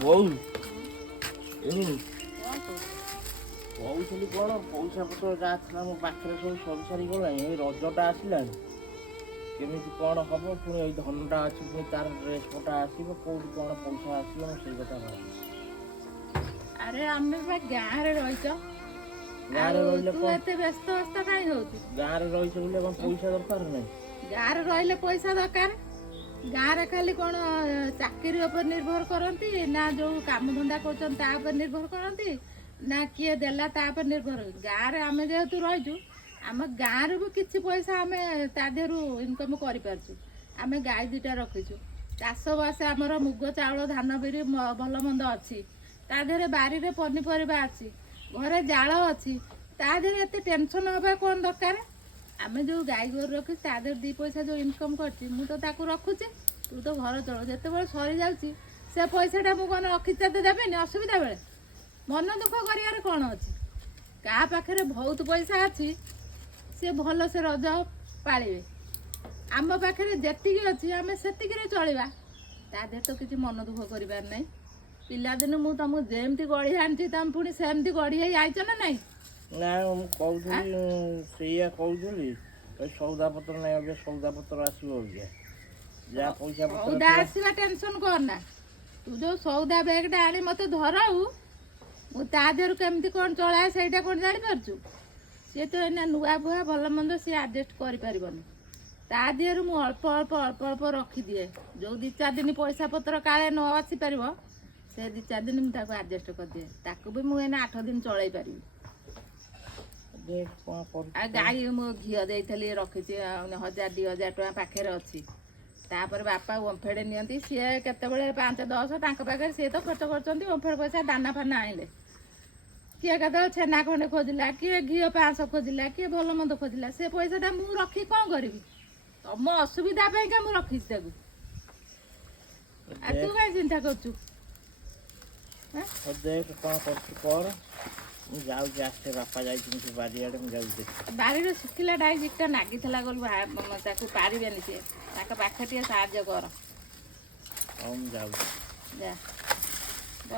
ବୋଉ କହୁଥିଲି କ'ଣ ପଇସା ପତ୍ର ଯାହା ଥିଲା ମୋ ପାଖରେ ସବୁ ସରି ସାରିଗଲାଣି। ଏଇ ରଜଟା ଆସିଲାଣି, କେମିତି କ'ଣ ହବ? ପୁଣି ଏଇ ଧନଟା ଅଛି, ପୁଣି ତାର ଡ୍ରେସ୍ ପଟା ଆସିବ, କୋଉଠି କ'ଣ ପଇସା ଆସିବ? ମୁଁ ସେଇ କଥା ଭାବୁଛି। ଆରେ ଆମେ ବା ଗାଁରେ ରହିଛ, ଗାଁରେ ରହିଲେ ତୁ କ'ଣ? ଏତେ ବ୍ୟସ୍ତ ଅସ୍ତ କାହିଁ ହଉଛୁ? ଗାଁରେ ରହିଛ ବୋଲି କ'ଣ ପଇସା ଦରକାର ନାହିଁ? ଗାଁରେ ରହିଲେ ପଇସା ଦରକାର। ଗାଁରେ ଖାଲି କ'ଣ ଚାକିରି ଉପରେ ନିର୍ଭର କରନ୍ତି, ନା ଯୋଉ କାମ ଧନ୍ଦା କରୁଛନ୍ତି ତା ଉପରେ ନିର୍ଭର କରନ୍ତି, ନା କିଏ ଦେଲା ତା ଉପରେ ନିର୍ଭର? ଗାଁରେ ଆମେ ଯେହେତୁ ରହିଛୁ, ଆମ ଗାଁରୁ ବି କିଛି ପଇସା ଆମେ ତା ଦେହରୁ ଇନକମ୍ କରିପାରୁଛୁ। ଆମେ ଗାଈ ଦୁଇଟା ରଖିଛୁ, ଚାଷବାସ ଆମର ମୁଗ ଚାଉଳ ଧାନ ବିରି ଭଲ ମନ୍ଦ ଅଛି, ତା ଦେହରେ ବାରିରେ ପନିପରିବା ଅଛି, ଘରେ ଜାଳ ଅଛି, ତା ଦେହରେ ଏତେ ଟେନସନ୍ ହେବା କ'ଣ ଦରକାର? ଆମେ ଯେଉଁ ଗାଈ ଗୋରୁ ରଖୁଛୁ ତା ଦେହରେ ଦୁଇ ପଇସା ଯେଉଁ ଇନକମ୍ କରୁଛି, ମୁଁ ତ ତାକୁ ରଖୁଛି, ତୁ ତ ଘର ଚଳ। ଯେତେବେଳେ ସରିଯାଉଛି ସେ ପଇସାଟା ମୁଁ କ'ଣ ରଖିଛି ତତେ ଦେବେନି ଅସୁବିଧା ବେଳେ? ମନ ଦୁଃଖ କରିବାରେ କ'ଣ ଅଛି? କାହା ପାଖରେ ବହୁତ ପଇସା ଅଛି ସେ ଭଲସେ ରଜ ପାଳିବେ, ଆମ ପାଖରେ ଯେତିକି ଅଛି ଆମେ ସେତିକିରେ ଚଳିବା। ତା ଦେହରେ ତ କିଛି ମନ ଦୁଃଖ କରିବାର ନାହିଁ। ପିଲାଦିନୁ ମୁଁ ତମକୁ ଯେମିତି ଗଢ଼ି ଆଣିଛି ତମେ ପୁଣି ସେମିତି ଗଢ଼ି ହେଇ ଆଇଛ ନା ନାହିଁ? ନା ମୁଁ କହୁଥିଲି, ସେଇଆ କହୁଥିଲି, ସଉଦାପତ୍ର ନାହିଁ, ଏବେ ସଉଦାପତ୍ର ଆସିବ ଅବିକା, ଯାହା ପଇସା ପତ୍ର ସଉଦା ଆସିବା ଟେନସନ୍ କରନା। ତୁ ଯେଉଁ ସଉଦା ବ୍ୟାଗ୍ଟା ଆଣି ମୋତେ ଧରାଉ, ମୁଁ ତା ଦେହରୁ କେମିତି କ'ଣ ଚଳାଏ ସେଇଟା କ'ଣ ଜାଣିପାରୁଛୁ? ସିଏ ତ ଏଇନା ନୂଆ ବୁହା ଭଲ ମନ୍ଦ ସିଏ ଆଡ଼ଜଷ୍ଟ କରିପାରିବନି। ତା ଦେହରୁ ମୁଁ ଅଳ୍ପ ଅଳ୍ପ ଅଳ୍ପ ଅଳ୍ପ ରଖିଦିଏ। ଯେଉଁ 2-4 ଦିନ ପଇସା ପତ୍ର କାଳେ ନ ଆସିପାରିବ, ସେ 2-4 ଦିନ ମୁଁ ତାକୁ ଆଡ଼ଜଷ୍ଟ କରିଦିଏ। ତାକୁ ବି ମୁଁ ଏଇନା 8 ଦିନ ଚଳେଇ ପାରିବି। ଆଉ ଗାଈ ମୁଁ ଘିଅ ଦେଇଥିଲି, ରଖିଛି 1000-2000 ଟଙ୍କା ପାଖରେ ଅଛି। ତାପରେ ବାପା ଓମ୍ଫେଡ଼ ନିଅନ୍ତି, ସିଏ କେତେବେଳେ 5-10 ତାଙ୍କ ପାଖରେ, ସିଏ ତ ଖର୍ଚ୍ଚ କରୁଛନ୍ତି ଓମ୍ଫେଡ଼ ପଇସା, ଦାନା ଫାନା ଆଣିଲେ। କିଏ କେତେବେଳେ ଛେନା ଖଣ୍ଡେ ଖୋଜିଲା, କିଏ ଘିଅ 500 ଖୋଜିଲା, କିଏ ଭଲ ମନ୍ଦ ଖୋଜିଲା, ସେ ପଇସାଟା ମୁଁ ରଖି କ'ଣ କରିବି? ତମ ଅସୁବିଧା ପାଇଁକା ମୁଁ ରଖିଛି ତାକୁ। ଆଉ ତୁ କାହିଁ ଚିନ୍ତା କରୁଛୁ? ଦେଖ କ'ଣ କରୁଛୁ କର, ମୁଁ ଯାଉଛି, ଆସେ ବାପା ଯାଇଛନ୍ତି ବାରିଆଡ଼େ, ମୁଁ ଯାଉଛି। ବାରିରେ ଶୁଖିଲା ଡାଇଜିଟା ନାଗିଥିଲା ଗଲୁ, ତାକୁ ପାରିବେନି ସିଏ, ତାଙ୍କ ପାଖରେ ଟିକେ ସାହାଯ୍ୟ କର। ହଉ ମୁଁ ଯାଉଛି। ଯା।